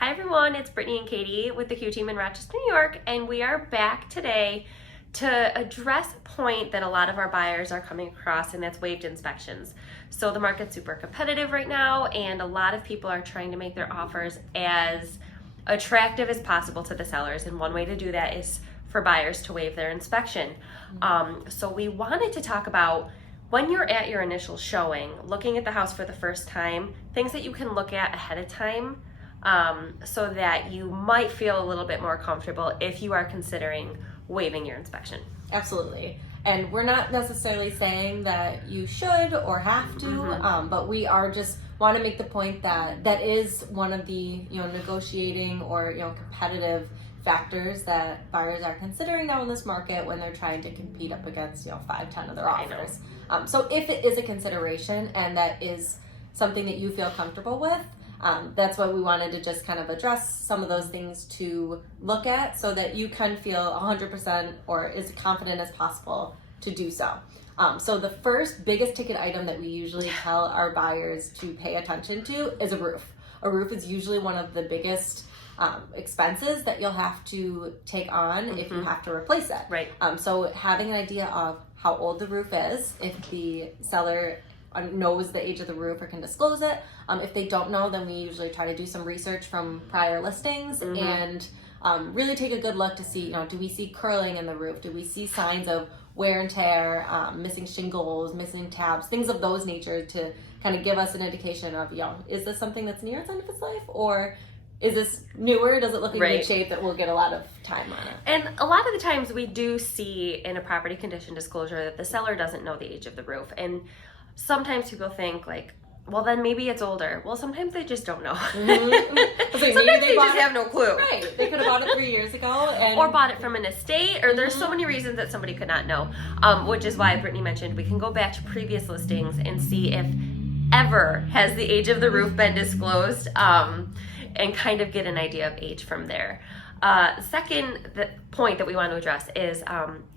Hi everyone, it's Brittany and Katie with the Q team in Rochester, New York, and we are back today to address a point that a lot of our buyers are coming across, and that's waived inspections. So the market's super competitive right now, and a lot of people are trying to make their offers as attractive as possible to the sellers, and one way to do that is for buyers to waive their inspection. So we wanted to talk about when you're at your initial showing, looking at the house for the first time, things that you can look at ahead of time so that you might feel a little bit more comfortable if you are considering waiving your inspection. Absolutely. And we're not necessarily saying that you should or have to, but we are just want to make the point that that is one of the negotiating or competitive factors that buyers are considering now in this market when they're trying to compete up against 5-10 other offers. So if it is a consideration and that is something that you feel comfortable with, that's why we wanted to just kind of address some of those things to look at so that you can feel 100% or as confident as possible to do so. So the first biggest ticket item that we usually tell our buyers to pay attention to is a roof. A roof is usually one of the biggest expenses that you'll have to take on if you have to replace it. Right. So having an idea of how old the roof is, if the seller knows the age of the roof or can disclose it. If they don't know, then we usually try to do some research from prior listings and really take a good look to see, do we see curling in the roof? Do we see signs of wear and tear, missing shingles, missing tabs, things of those nature to kind of give us an indication of, is this something that's near its end of its life, or is this newer? Does it look in good shape that we'll get a lot of time on it? And a lot of the times we do see in a property condition disclosure that the seller doesn't know the age of the roof. And sometimes people think well, then maybe it's older. Well, sometimes they just don't know. Sometimes they just have no clue. Right. They could have bought it 3 years ago. Or bought it from an estate, or there's so many reasons that somebody could not know, which is why Brittany mentioned we can go back to previous listings and see if ever has the age of the roof been disclosed, and kind of get an idea of age from there. Second point that we want to address is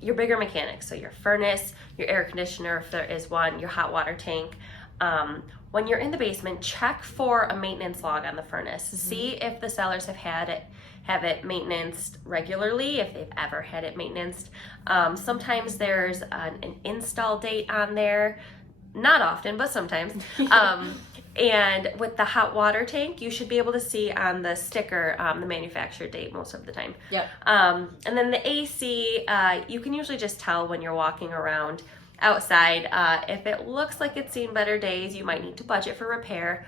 your bigger mechanics. So your furnace, your air conditioner, if there is one, your hot water tank. When you're in the basement, check for a maintenance log on the furnace. See if the sellers have it maintenanced regularly, if they've ever had it maintenanced. Sometimes there's an install date on there. Not often, but sometimes. And with the hot water tank, you should be able to see on the sticker the manufacturer date most of the time. Yep. And then the AC, you can usually just tell when you're walking around outside. If it looks like it's seen better days, you might need to budget for repair.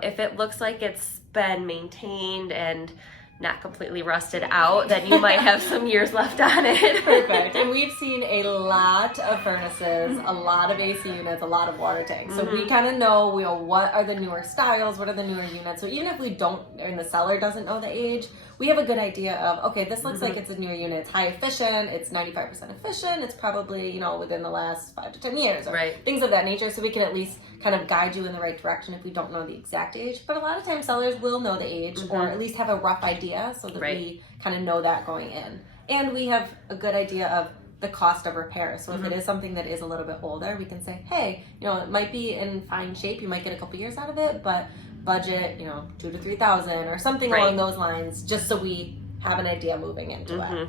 If it looks like it's been maintained and not completely rusted out, then you might have some years left on it. Perfect. And we've seen a lot of furnaces, a lot of AC units, a lot of water tanks. So we kind of know, what are the newer styles, what are the newer units. So even if we don't, and the seller doesn't know the age, we have a good idea of, okay, this looks like it's a newer unit. It's high efficient, it's 95% efficient, it's probably, within the last 5 to 10 years, or things of that nature. So we can at least kind of guide you in the right direction if we don't know the exact age. But a lot of times sellers will know the age or at least have a rough idea so that we kind of know that going in. And we have a good idea of the cost of repair. So if it is something that is a little bit older, we can say, hey, it might be in fine shape. You might get a couple years out of it, but budget, $2,000 to $3,000 or something along those lines, just so we have an idea moving into it.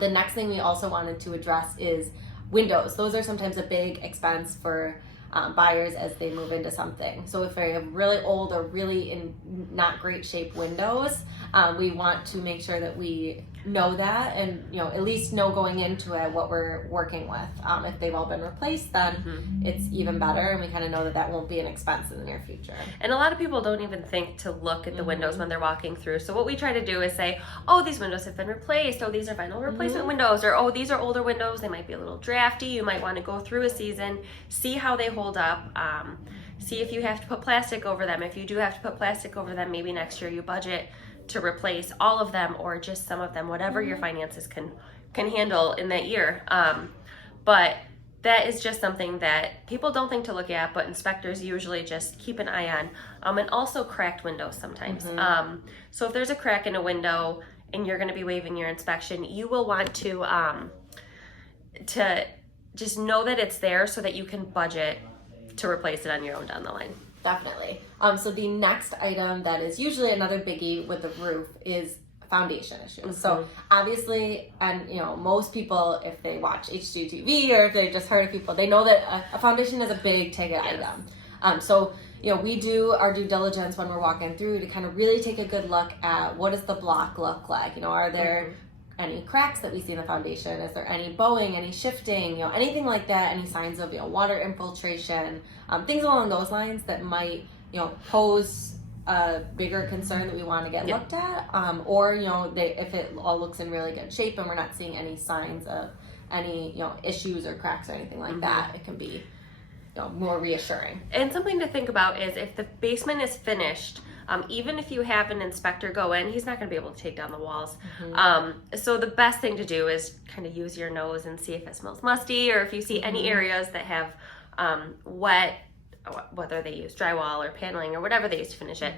The next thing we also wanted to address is windows. Those are sometimes a big expense for buyers as they move into something. So if they have really old or really in not great shape windows, we want to make sure that we know that and at least know going into it what we're working with. If they've all been replaced, then it's even better, and we kind of know that that won't be an expense in the near future. And a lot of people don't even think to look at the windows when they're walking through. So what we try to do is say, oh, these windows have been replaced, oh, these are vinyl replacement windows, or oh, these are older windows, they might be a little drafty, you might want to go through a season, see how they hold up, see if you have to put plastic over them. If you do have to put plastic over them, maybe next year you budget to replace all of them or just some of them, whatever your finances can handle in that year. But that is just something that people don't think to look at, but inspectors usually just keep an eye on. And also cracked windows sometimes. So if there's a crack in a window and you're going to be waiving your inspection, you will want to just know that it's there so that you can budget to replace it on your own down the line. Definitely. So the next item that is usually another biggie with the roof is foundation issues. So obviously, and most people, if they watch HGTV or if they just heard of people, they know that a foundation is a big ticket item. So we do our due diligence when we're walking through to kind of really take a good look at what does the block look like. Are there any cracks that we see in the foundation? Is there any bowing, any shifting, anything like that? Any signs of water infiltration, things along those lines that might pose a bigger concern that we want to get looked at, or if it all looks in really good shape and we're not seeing any signs of any issues or cracks or anything like that, it can be more reassuring. And something to think about is if the basement is finished, even if you have an inspector go in, he's not going to be able to take down the walls. So the best thing to do is kind of use your nose and see if it smells musty, or if you see any areas that have wet, whether they use drywall or paneling or whatever they use to finish it,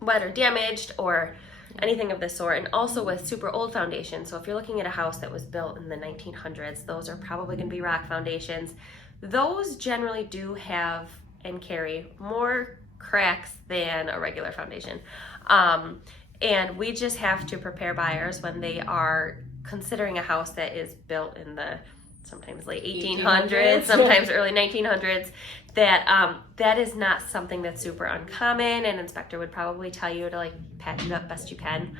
wet or damaged or anything of this sort. And also with super old foundations, so if you're looking at a house that was built in the 1900s, those are probably going to be rock foundations. Those generally do have and carry more cracks than a regular foundation. And we just have to prepare buyers when they are considering a house that is built in the sometimes late 1800s, sometimes early 1900s, that is not something that's super uncommon. An inspector would probably tell you to patch it up best you can,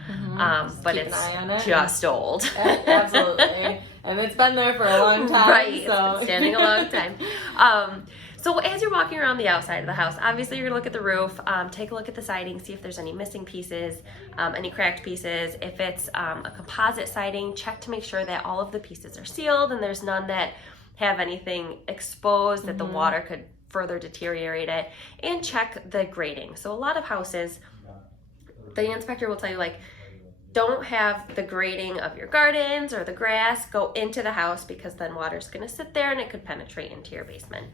but it's just old. Absolutely. And it's been there for a long time. Right, so. It's been standing a long time. So as you're walking around the outside of the house, obviously you're gonna look at the roof, take a look at the siding, see if there's any missing pieces, any cracked pieces. If it's a composite siding, check to make sure that all of the pieces are sealed and there's none that have anything exposed that the water could further deteriorate it. And check the grading. So a lot of houses, the inspector will tell you don't have the grading of your gardens or the grass go into the house, because then water's gonna sit there and it could penetrate into your basement.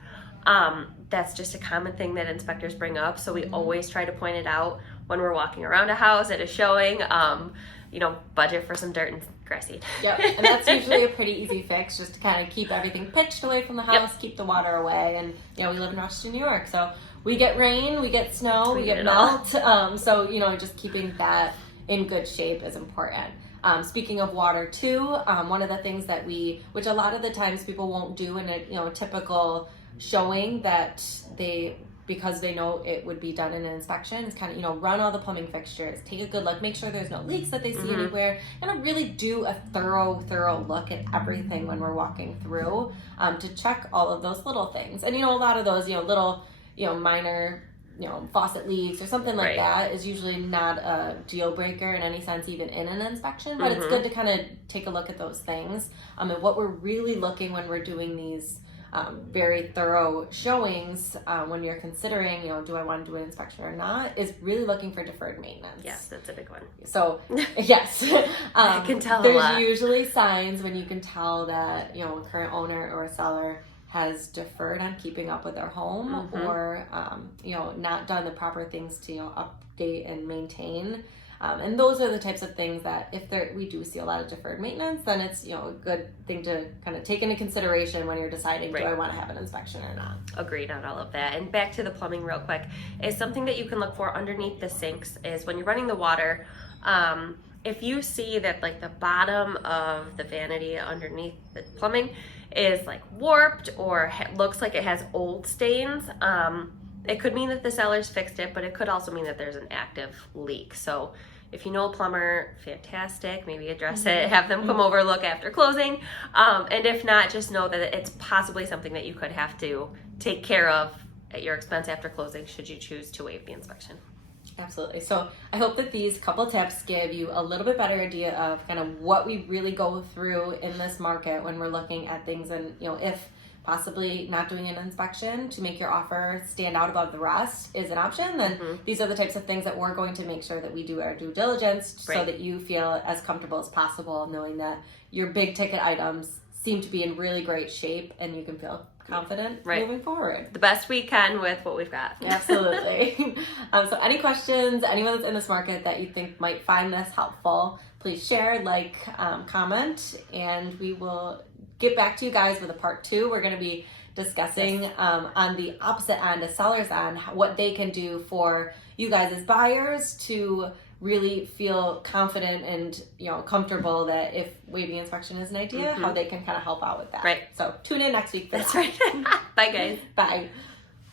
That's just a common thing that inspectors bring up, so we always try to point it out when we're walking around a house at a showing. Budget for some dirt and grass seed. Yep, and that's usually a pretty easy fix, just to kind of keep everything pitched away from the house, keep the water away. And we live in Rochester, New York, so we get rain, we get snow, we get melt. So just keeping that in good shape is important. Speaking of water too, one of the things that which a lot of the times people won't do in a typical showing that because they know it would be done in an inspection, is kind of run all the plumbing fixtures, take a good look, make sure there's no leaks that they see anywhere, and really do a thorough look at everything when we're walking through, to check all of those little things. And a lot of those little minor faucet leaks or something like that is usually not a deal breaker in any sense, even in an inspection, but it's good to kind of take a look at those things. And what we're really looking when we're doing these very thorough showings, when you're considering, do I want to do an inspection or not, is really looking for deferred maintenance. Yes, that's a big one. So, yes. I can tell there's a lot. usually signs when you can tell that, a current owner or a seller has deferred on keeping up with their home, or, not done the proper things to, update and maintain. And those are the types of things that if we do see a lot of deferred maintenance, then it's a good thing to kind of take into consideration when you're deciding, do I want to have an inspection or not. Agreed on all of that. And back to the plumbing real quick, is something that you can look for underneath the sinks is when you're running the water, if you see that the bottom of the vanity underneath the plumbing is warped or looks like it has old stains, it could mean that the seller's fixed it, but it could also mean that there's an active leak. So if you know a plumber, fantastic, maybe address it, have them come over, look after closing. And if not, just know that it's possibly something that you could have to take care of at your expense after closing, should you choose to waive the inspection. Absolutely. So I hope that these couple tips give you a little bit better idea of kind of what we really go through in this market when we're looking at things, and if possibly not doing an inspection to make your offer stand out above the rest is an option, then these are the types of things that we're going to make sure that we do our due diligence so that you feel as comfortable as possible, knowing that your big ticket items seem to be in really great shape and you can feel confident moving forward. The best we can with what we've got. Absolutely. So any questions, anyone that's in this market that you think might find this helpful, please share, comment, and we will get back to you guys with a part 2. We're going to be discussing on the opposite end, a seller's end, what they can do for you guys as buyers to really feel confident and comfortable that if waiving inspection is an idea, how they can kind of help out with that. Right. So tune in next week for That's that. right. Bye, guys. Bye.